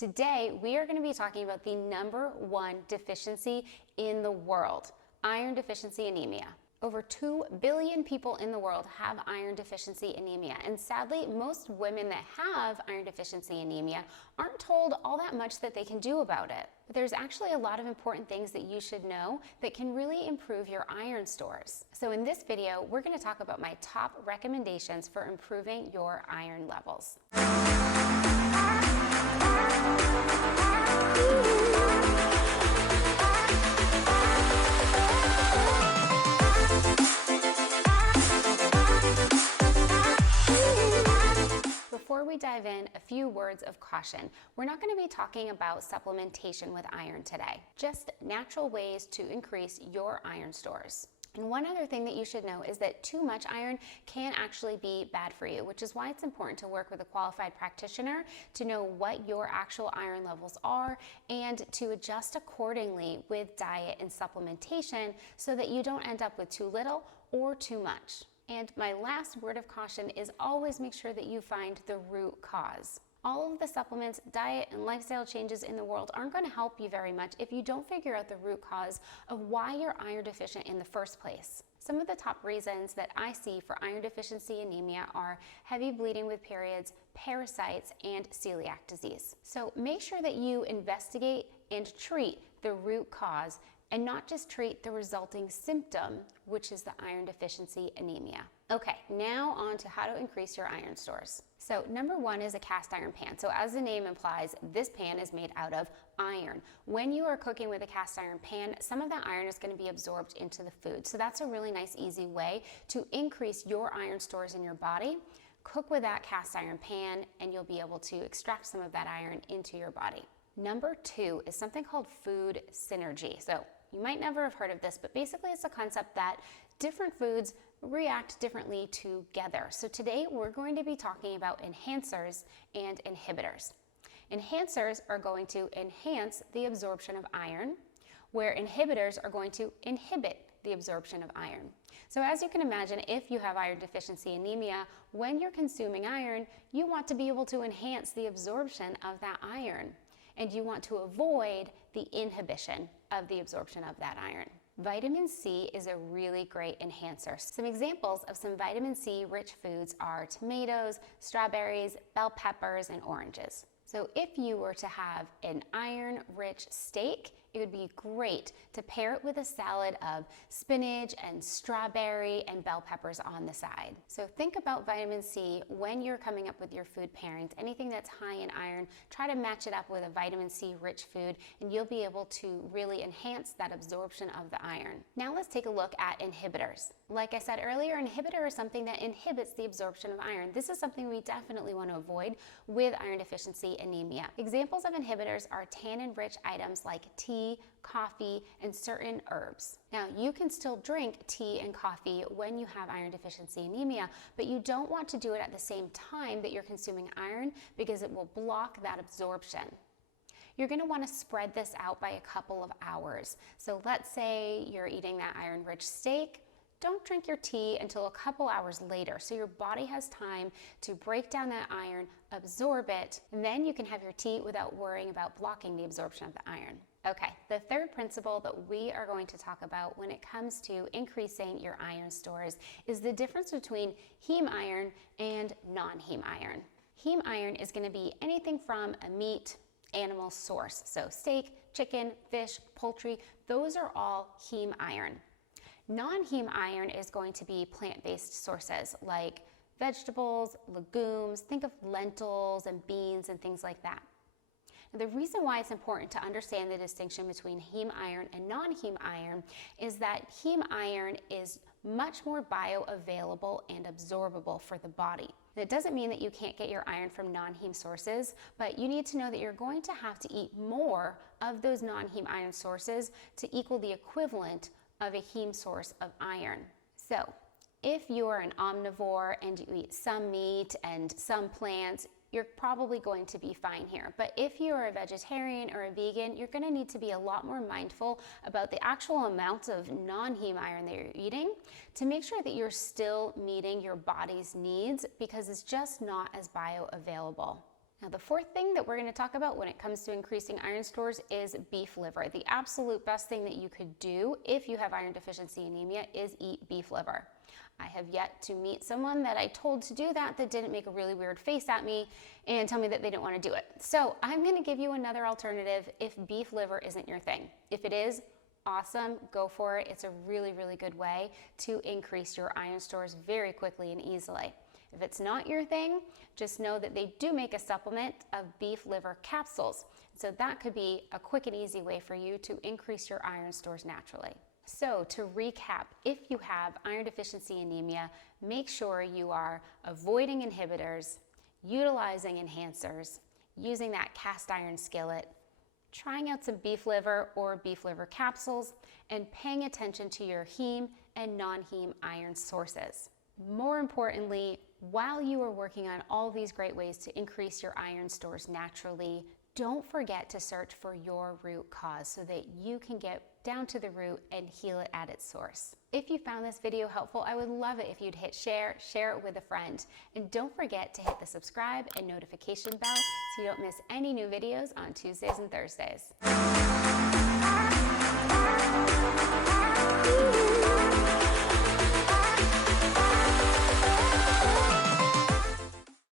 Today, we are going to be talking about the #1 deficiency in the world, iron deficiency anemia. Over 2 billion people in the world have iron deficiency anemia, and sadly, most women that have iron deficiency anemia aren't told all that much that they can do about it. But there's actually a lot of important things that you should know that can really improve your iron stores. So in this video, we're going to talk about my top recommendations for improving your iron levels. Before we dive in, a few words of caution. We're not going to be talking about supplementation with iron today, just natural ways to increase your iron stores. And one other thing that you should know is that too much iron can actually be bad for you, which is why it's important to work with a qualified practitioner to know what your actual iron levels are and to adjust accordingly with diet and supplementation so that you don't end up with too little or too much. And my last word of caution is always make sure that you find the root cause. All of the supplements, diet, and lifestyle changes in the world aren't going to help you very much if you don't figure out the root cause of why you're iron deficient in the first place. Some of the top reasons that I see for iron deficiency anemia are heavy bleeding with periods, parasites, and celiac disease. So make sure that you investigate and treat the root cause and not just treat the resulting symptom, which is the iron deficiency anemia. Okay, now on to how to increase your iron stores. So #1 is a cast iron pan. So as the name implies, this pan is made out of iron. When you are cooking with a cast iron pan, some of that iron is going to be absorbed into the food. So that's a really nice, easy way to increase your iron stores in your body. Cook with that cast iron pan and you'll be able to extract some of that iron into your body. #2 is something called food synergy. So you might never have heard of this, but basically it's a concept that different foods react differently together. So today we're going to be talking about enhancers and inhibitors. Enhancers are going to enhance the absorption of iron, where inhibitors are going to inhibit the absorption of iron. So as you can imagine, if you have iron deficiency anemia, when you're consuming iron, you want to be able to enhance the absorption of that iron, and you want to avoid the inhibition of the absorption of that iron. Vitamin C is a really great enhancer. Some examples of some vitamin C rich foods are tomatoes, strawberries, bell peppers, and oranges. So if you were to have an iron-rich steak, it would be great to pair it with a salad of spinach and strawberry and bell peppers on the side. So think about vitamin C when you're coming up with your food pairings. Anything that's high in iron, try to match it up with a vitamin C rich food and you'll be able to really enhance that absorption of the iron. Now let's take a look at inhibitors. Like I said earlier, inhibitor is something that inhibits the absorption of iron. This is something we definitely want to avoid with iron deficiency anemia. Examples of inhibitors are tannin-rich items like tea, coffee, and certain herbs. Now, you can still drink tea and coffee when you have iron deficiency anemia, but you don't want to do it at the same time that you're consuming iron because it will block that absorption. You're going to want to spread this out by a couple of hours. So let's say you're eating that iron-rich steak. Don't drink your tea until a couple hours later so your body has time to break down that iron, absorb it, and then you can have your tea without worrying about blocking the absorption of the iron. Okay, the third principle that we are going to talk about when it comes to increasing your iron stores is the difference between heme iron and non-heme iron. Heme iron is going to be anything from a meat, animal source. So steak, chicken, fish, poultry, those are all heme iron. Non-heme iron is going to be plant-based sources like vegetables, legumes, think of lentils and beans and things like that. Now, the reason why it's important to understand the distinction between heme iron and non-heme iron is that heme iron is much more bioavailable and absorbable for the body. And it doesn't mean that you can't get your iron from non-heme sources, but you need to know that you're going to have to eat more of those non-heme iron sources to equal the equivalent of a heme source of iron. So if you're an omnivore and you eat some meat and some plants, you're probably going to be fine here. But if you're a vegetarian or a vegan, you're going to need to be a lot more mindful about the actual amount of non-heme iron that you're eating to make sure that you're still meeting your body's needs, because it's just not as bioavailable. Now, the fourth thing that we're going to talk about when it comes to increasing iron stores is beef liver. The absolute best thing that you could do if you have iron deficiency anemia is eat beef liver. I have yet to meet someone that I told to do that didn't make a really weird face at me and tell me that they didn't want to do it. So I'm going to give you another alternative if beef liver isn't your thing. If it is, awesome, go for it. It's a really, really good way to increase your iron stores very quickly and easily. If it's not your thing, just know that they do make a supplement of beef liver capsules. So that could be a quick and easy way for you to increase your iron stores naturally. So to recap, if you have iron deficiency anemia, make sure you are avoiding inhibitors, utilizing enhancers, using that cast iron skillet, trying out some beef liver or beef liver capsules, and paying attention to your heme and non-heme iron sources. More importantly, while you are working on all these great ways to increase your iron stores naturally, don't forget to search for your root cause so that you can get down to the root and heal it at its source. If you found this video helpful, I would love it if you'd hit share it with a friend. And don't forget to hit the subscribe and notification bell so you don't miss any new videos on Tuesdays and Thursdays.